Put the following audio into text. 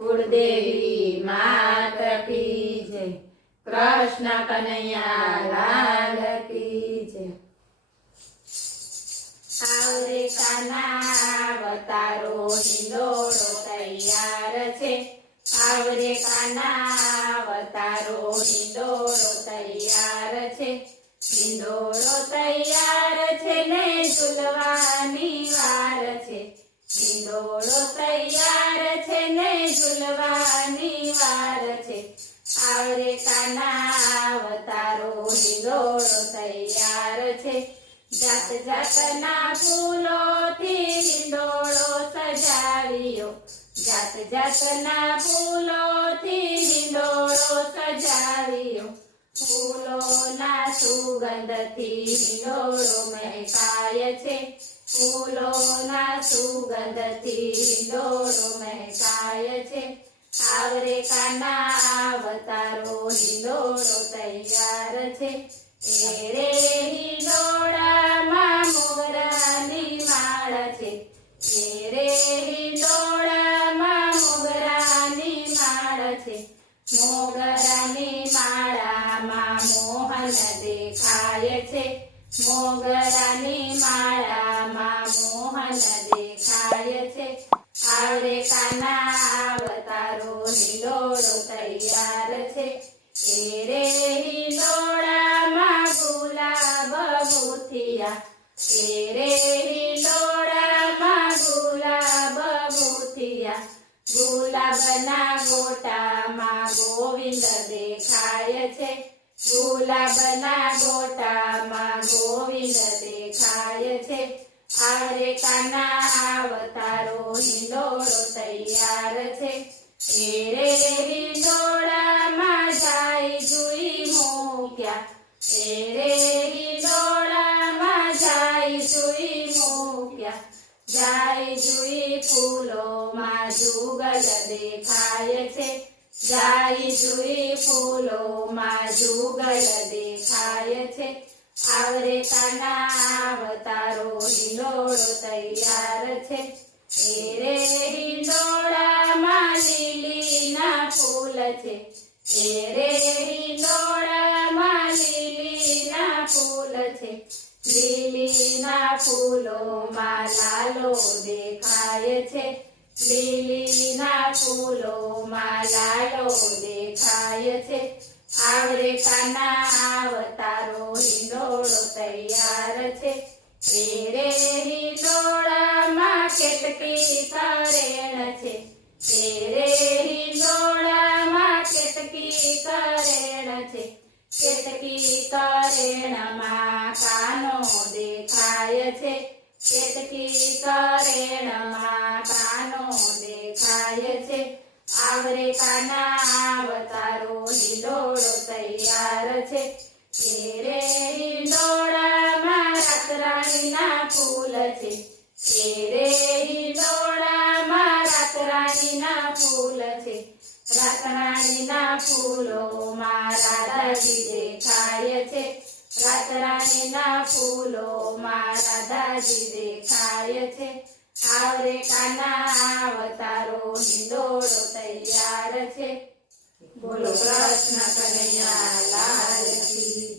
કુળદેવી માત કી જય, કૃષ્ણ કનૈયા લાલ કી જય। આવરે કાના અવતારો હિંડોળો તૈયાર છે, આવરે કાના અવતારો હિંડોળો તૈયાર છે, હિંડોળો તૈયાર છે ને ઝૂલવાની વાર છે, હિંડોળો તૈયાર છે ને ઝૂલવાની વાર છે, આવરે કાના અવતારો હિંડોળો તૈયાર છે, જાત જાતના ફૂલોથી હિંડોળો સજાવ્યો, જાત જાતના ફૂલોથી હિંડોળો સજાવ્યો, ફૂલોના સુગંધથી હિંડોળો મહેકાય છે, ફૂલોના સુગંધથી હિંડોળો મહેકાય છે, આવરે કાના અવતારો હિંડોળો તૈયાર છે, રે હિંડોળામાં મોગરાની માળ છે, રે હિંડોળામાં મોગરાની માળ છે, મોગરાની માળામાં મોહન દેખાય છે, મોગરાની માળામાં મોહન દેખાય છે, આવરે કાના અવતારો હિંડોળો તૈયાર છે, રે હિંડોળામાં ગુલાબ ગુથિયા, રે હિંડોળામાં ગુલાબ ગુથિયા, ગુલાબના ગોટામાં ગોવિંદ દેખાય છે, ગુલાબના ગોટામાં ગોવિંદ દેખાય છે, આવરે કાના અવતારો હિંડોળો તૈયાર છે, રે હિંડોળામાં જાય જુઈ મૂક્યા, રે હિંડોળામાં જાય જુઈ મૂક્યા, જાય જુઈ ફૂલોમાં જુગલ દેખાય છે, જાય જુઈ ફૂલોમાં જુગલ દેખાય છે, આવરે કાના અવતારો હિંડોળો તૈયાર છે, રે હિંડોળામાં લીલીના ફૂલ છે, રે હિંડોળામાં લીલીના ફૂલ છે, લીલીના ફૂલોમાં લાલો દેખાય છે, લીલીના ફૂલોમાં લાલો દેખાય છે, આવરે કાના અવતારો હિંડોળો તૈયાર છે, રે હિંડોળામાં કેતકી કરેણ છે, રે હિંડોળામાં કેતકી કરેણ છે, કેતકી કરેણમાં કાનો દેખાય છે, કેતકી કરેણમાં કાનો દેખાય છે, આવરે કાના અવતારો હિંડોળો તૈયાર છે, રે હિંડોળામાં રાતરાણીના ફૂલ છે, રે હિંડોળામાં રાતરાણીના ફૂલ છે, રાતરાણીના ફૂલોમાં રાધાજી દેખાય છે, રાતરાણીના ફૂલોમાં રાધાજી દેખાય છે, આવરે કાના અવતારો હિંડોળો તૈયાર છે, બોલો કૃષ્ણ કનૈયા લાલ કી